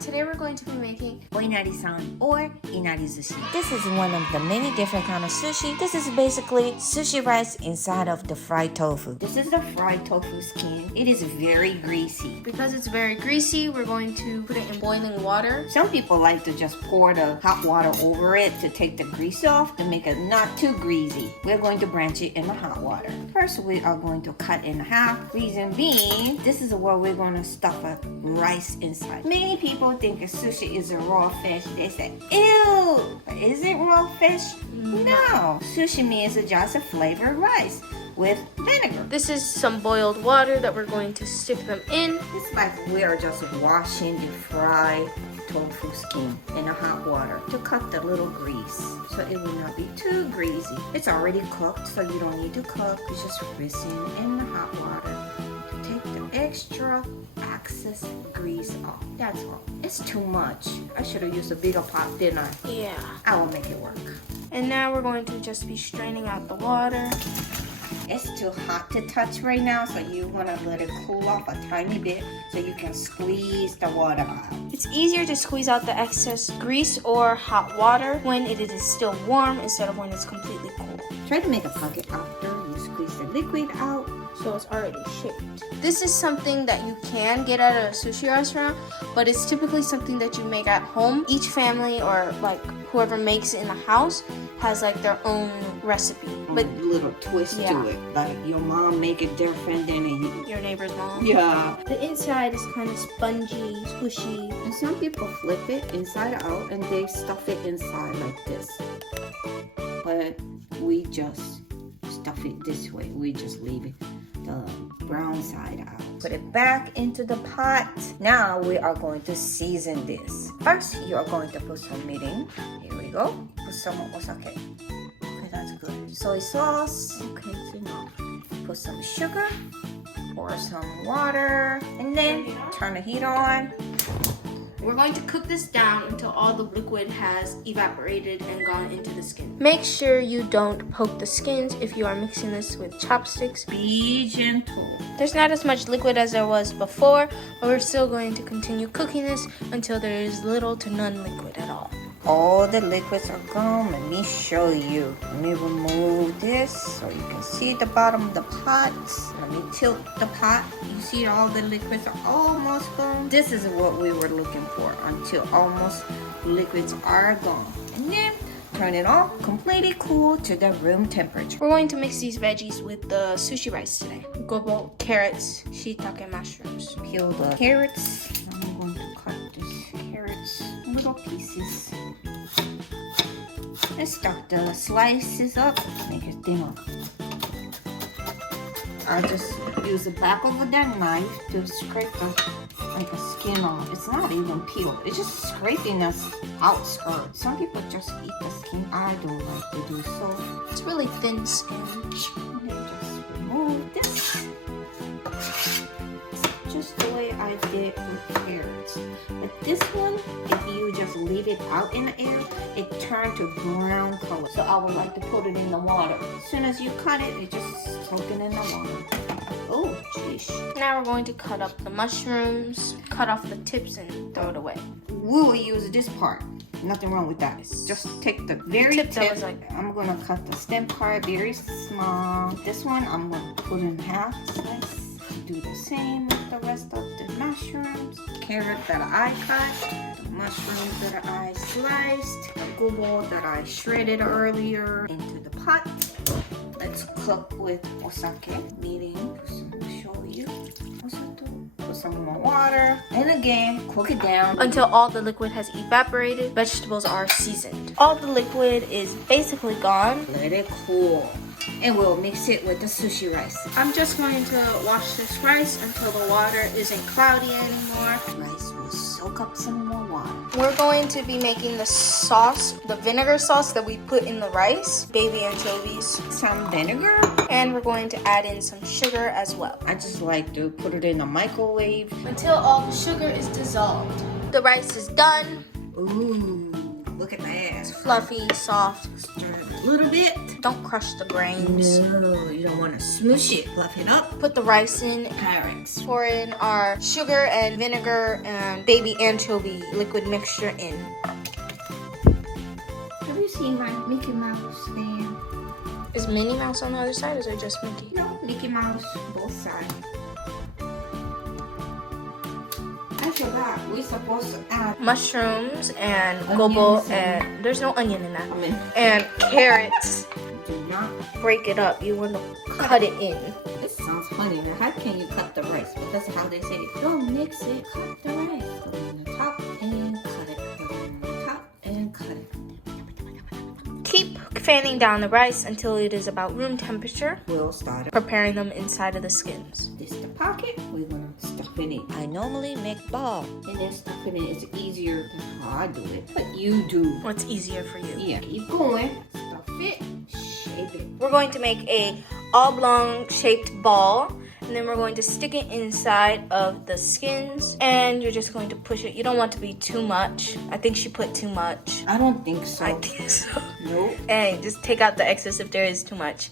Today we're going to be making お稲荷さん or inari-sushi. This is one of the many different kind of sushi. This is basically sushi rice inside of the fried tofu. This is the fried tofu skin. It is very greasy. Because it's very greasy, we're going to put it in boiling water. Some people like to just pour the hot water over it to take the grease off to make it not too greasy. We're going to branch it in the hot water. First, we are going to cut in half. Reason being, this is where we're going to stuff a rice inside. Many people think sushi is a raw fish. They say, ew, is it raw fish? No. Sushi means just a flavored rice with vinegar. This is some boiled water that we're going to stick them in. It's like we are just washing the fried tofu skin in the hot water to cut the little grease so it will not be too greasy. It's already cooked, so you don't need to cook. It's just rinsing in the hot water to take the extra excess grease off. That's all. It's too much. I should have used a bigger pot, didn't I? Yeah. I will make it work. And now we're going to just be straining out the water. It's too hot to touch right now, so you want to let it cool off a tiny bit so you can squeeze the water out. It's easier to squeeze out the excess grease or hot water when it is still warm instead of when it's completely cool. Try to make a pocket after you squeeze the liquid out. So it's already shaped. This is something that you can get at a sushi restaurant, but it's typically something that you make at home. Each family or like whoever makes it in the house has like their own recipe. But little twist to it. Like your mom make it different than your neighbor's mom. Yeah. The inside is kind of spongy, squishy. And some people flip it inside out and they stuff it inside like this. But we just stuff it this way. We just leave it the brown side out. Put it back into the pot. Now we are going to season this. First, you are going to put some mirin. Here we go. Put some osake. Okay, that's good. Soy sauce. Okay, it's enough. Put some sugar. Pour some water. And then turn the heat on. We're going to cook this down until all the liquid has evaporated and gone into the skin. Make sure you don't poke the skins if you are mixing this with chopsticks. Be gentle. There's not as much liquid as there was before, but we're still going to continue cooking this until there is little to none liquid at all. All the liquids are gone. Let me show you. Let me remove this so you can see the bottom of the pot. Let me tilt the pot. You see all the liquids are almost gone. This is what we were looking for until almost liquids are gone. And then turn it off, completely cool to the room temperature. We're going to mix these veggies with the sushi rice today. Gobo, carrots, shiitake mushrooms. Peel the carrots. I'm going to cut these carrots in little pieces. And stuff the slices up. Make it thinner. I just use the back of that knife to scrape the skin off. It's not even peeled. It's just scraping the outskirts. Some people just eat the skin. I don't like to do so. It's really thin skin. And then just remove this. Just the way I did with carrots. But this one, if you just leave it out in the air, it turned to brown color. So I would like to put it in the water. As soon as you cut it, it just soak it in the water. Oh, jeez. Now we're going to cut up the mushrooms, cut off the tips and throw it away. We will use this part. Nothing wrong with that. Just take the very tip. That was like... I'm going to cut the stem part very small. This one I'm going to put in half slice. Do the same with the rest of the mushrooms. Carrot that I cut, the mushrooms that I sliced, the gobo that I shredded earlier into the pot. Let's cook with osake, meaning put some shoyu, put some more water, and again cook it down until all the liquid has evaporated. Vegetables are seasoned. All the liquid is basically gone. Let it cool. And we'll mix it with the sushi rice. I'm just going to wash this rice until the water isn't cloudy anymore. Rice will soak up some more water. We're going to be making the sauce, the vinegar sauce that we put in the rice, baby anchovies. Some vinegar. And we're going to add in some sugar as well. I just like to put it in the microwave. Until all the sugar is dissolved. The rice is done. Ooh, look at that. It's fluffy, soft. Stir it a little bit. Don't crush the grains. No, you don't want to smoosh it. Fluff it up. Put the rice in. Carrots. Pour in our sugar and vinegar and baby anchovy liquid mixture in. Have you seen my Mickey Mouse fan? Is Minnie Mouse on the other side or is it just Mickey? No, Mickey Mouse, both sides. I forgot, we're supposed to add Mushrooms and Onions gobo and- and there's no onion in that. onion. And carrots. Do not. Break it up. You want to cut it in. This sounds funny. Now, how can you cut the rice? But that's how they say it. Don't mix it. Cut the rice. Go on the top and cut it. Go on the top and cut it. Keep fanning down the rice until it is about room temperature, We'll start it. preparing them inside of the skins. This is the pocket. We're gonna stuff in it. I normally make ball. And then stuff in it is easier than how I do it. But you do. What's easier for you? Yeah. Keep going. Stuff it. Shape it. We're going to make a oblong shaped ball, and then we're going to stick it inside of the skins, and you're just going to push it. You don't want to be too much. I think she put too much. I don't think so. I think so. Nope. And just take out the excess if there is too much.